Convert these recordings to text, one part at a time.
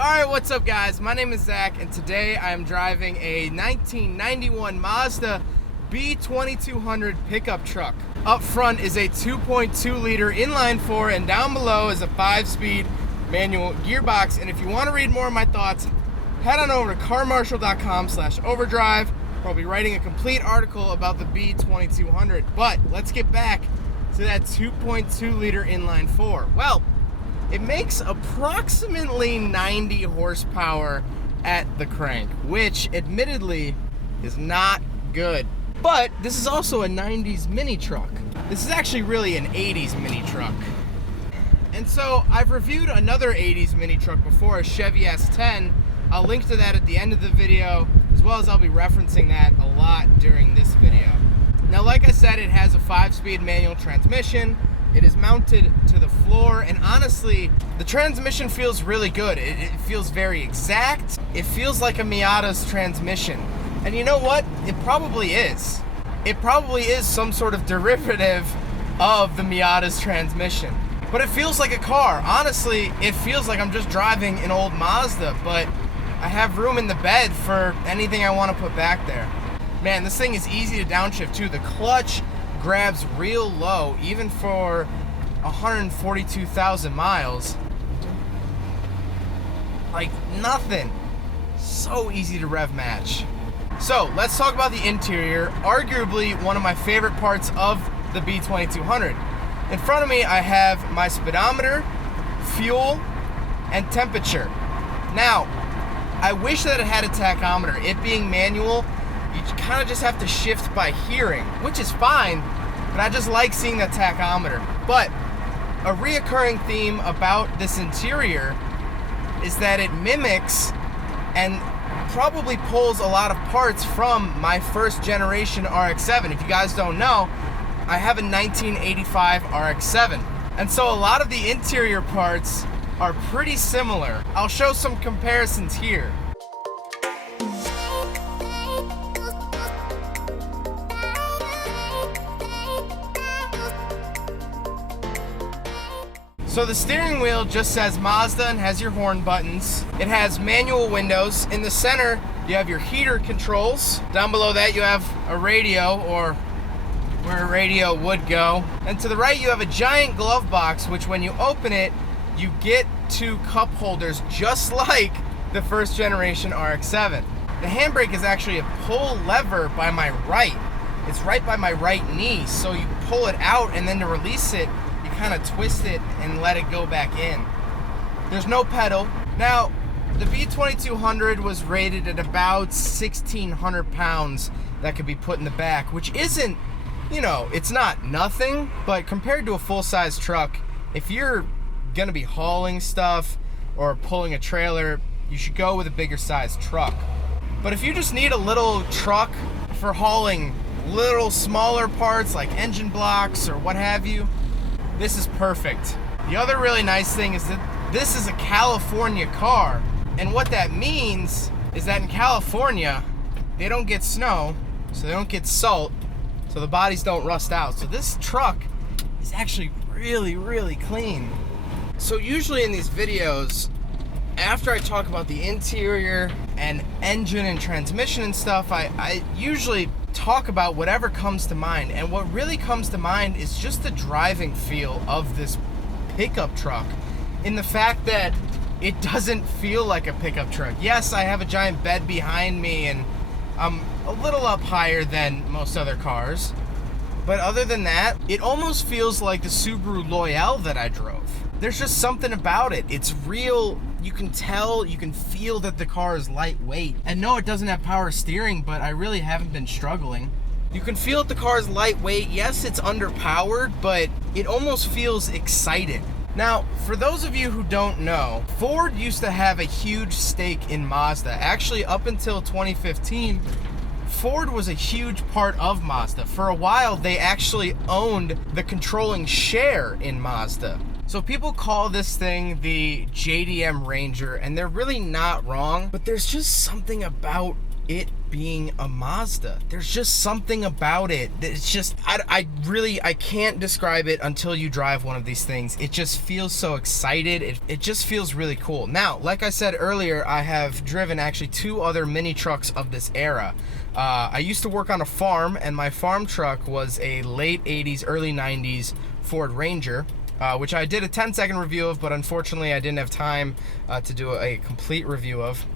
Alright, what's up guys? My name is Zach and today I'm driving a 1991 Mazda B2200 pickup truck. Up front is a 2.2 liter inline-4 and down below is a 5-speed manual gearbox. And if you want to read more of my thoughts, head on over to carmarshal.com/overdrive where I'll be writing a complete article about the B2200. But let's get back to that 2.2 liter inline-4. Well, it makes approximately 90 horsepower at the crank, which admittedly is not good. But this is also a 90s mini truck. This is actually really an 80s mini truck. And so I've reviewed another 80s mini truck before, a Chevy S10. I'll link to that at the end of the video, as well as I'll be referencing that a lot during this video. Now, like I said, it has a 5-speed manual transmission. It is mounted to the floor, and honestly, the transmission feels really good. It feels very exact. It feels like a Miata's transmission. And you know what? It probably is. It probably is some sort of derivative of the Miata's transmission. But it feels like a car. Honestly, it feels like I'm just driving an old Mazda, but I have room in the bed for anything I want to put back there. Man, this thing is easy to downshift too. The clutch grabs real low, even for 142,000 miles. Like nothing. So easy to rev match. So let's talk about the interior, arguably one of my favorite parts of the B2200. In front of me I have my speedometer, fuel, and temperature. Now, I wish that it had a tachometer. It being manual, you kind of just have to shift by hearing, which is fine, but I just like seeing that tachometer. But a reoccurring theme about this interior is that it mimics and probably pulls a lot of parts from my first generation RX-7. If you guys don't know, I have a 1985 RX-7. And so a lot of the interior parts are pretty similar. I'll show some comparisons here. So the steering wheel just says Mazda and has your horn buttons. It has manual windows. In the center, you have your heater controls. Down below that, you have a radio, or where a radio would go. And to the right, you have a giant glove box, which when you open it, you get 2 cup holders, just like the first generation RX-7. The handbrake is actually a pull lever by my right. It's right by my right knee, so you pull it out, and then to release it, kind of twist it and let it go back in. There's no pedal. Now, the B2200 was rated at about 1,600 pounds that could be put in the back, which isn't, you know, it's not nothing, but compared to a full-size truck, if you're gonna be hauling stuff or pulling a trailer, you should go with a bigger size truck. But if you just need a little truck for hauling little smaller parts like engine blocks or what have you, this is perfect. The other really nice thing is that this is a California car, and what that means is that in California, they don't get snow, so they don't get salt, so the bodies don't rust out. So this truck is actually really, really clean. So usually in these videos, after I talk about the interior and engine and transmission and stuff, I usually talk about whatever comes to mind, and what really comes to mind is just the driving feel of this pickup truck, in the fact that it doesn't feel like a pickup truck. Yes, I have a giant bed behind me and I'm a little up higher than most other cars, but other than that, it almost feels like the Subaru Loyale that I drove. There's just something about it. It's real. You can tell, you can feel that the car is lightweight. And no, it doesn't have power steering, but I really haven't been struggling. You can feel that the car is lightweight. Yes, it's underpowered, but it almost feels excited. Now, for those of you who don't know, Ford used to have a huge stake in Mazda. Actually, up until 2015, Ford was a huge part of Mazda. For a while, they actually owned the controlling share in Mazda. So people call this thing the JDM Ranger, and they're really not wrong, but there's just something about it being a Mazda. There's just something about it. It's just, I can't describe it until you drive one of these things. It just feels so excited. It just feels really cool. Now, like I said earlier, I have driven actually 2 other mini trucks of this era. I used to work on a farm, and my farm truck was a late 80s, early 90s Ford Ranger, which I did a 10-second review of, but unfortunately I didn't have time to do a complete review of.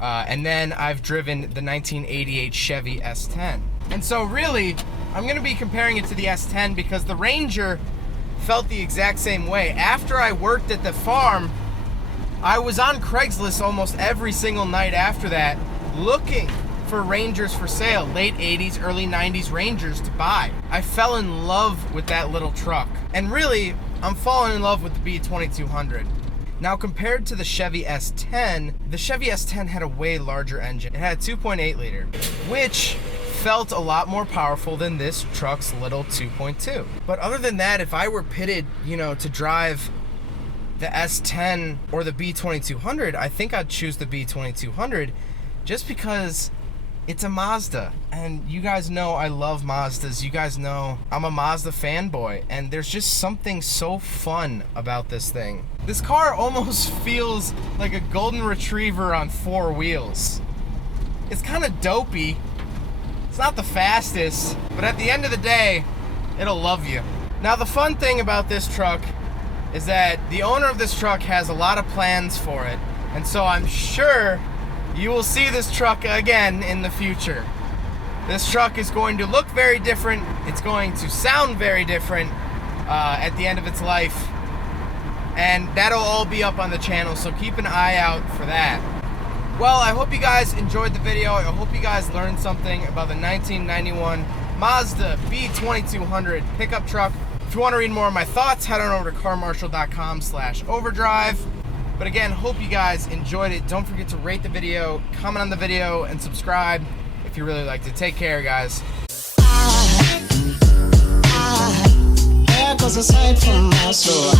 And then I've driven the 1988 Chevy S10. And so really, I'm going to be comparing it to the S10 because the Ranger felt the exact same way. After I worked at the farm, I was on Craigslist almost every single night after that, looking for Rangers for sale, late 80s, early 90s Rangers to buy. I fell in love with that little truck. And really, I'm falling in love with the B2200. Now, compared to the Chevy S10, the Chevy S10 had a way larger engine. It had a 2.8 liter, which felt a lot more powerful than this truck's little 2.2. But other than that, if I were pitted, to drive the S10 or the B2200, I think I'd choose the B2200 just because it's a Mazda, and you guys know I love Mazdas. You guys know I'm a Mazda fanboy, and there's just something so fun about this thing. This car almost feels like a golden retriever on 4 wheels. It's kind of dopey. It's not the fastest, but at the end of the day, it'll love you. Now, the fun thing about this truck is that the owner of this truck has a lot of plans for it, and so I'm sure you will see this truck again in the future. This truck is going to look very different. It's going to sound very different at the end of its life. And that'll all be up on the channel, so keep an eye out for that. Well, I hope you guys enjoyed the video. I hope you guys learned something about the 1991 Mazda B2200 pickup truck. If you want to read more of my thoughts, head on over to carmarshal.com/overdrive. But again, hope you guys enjoyed it. Don't forget to rate the video, comment on the video, and subscribe if you really liked it. Take care, guys. There goes a sight from my soul.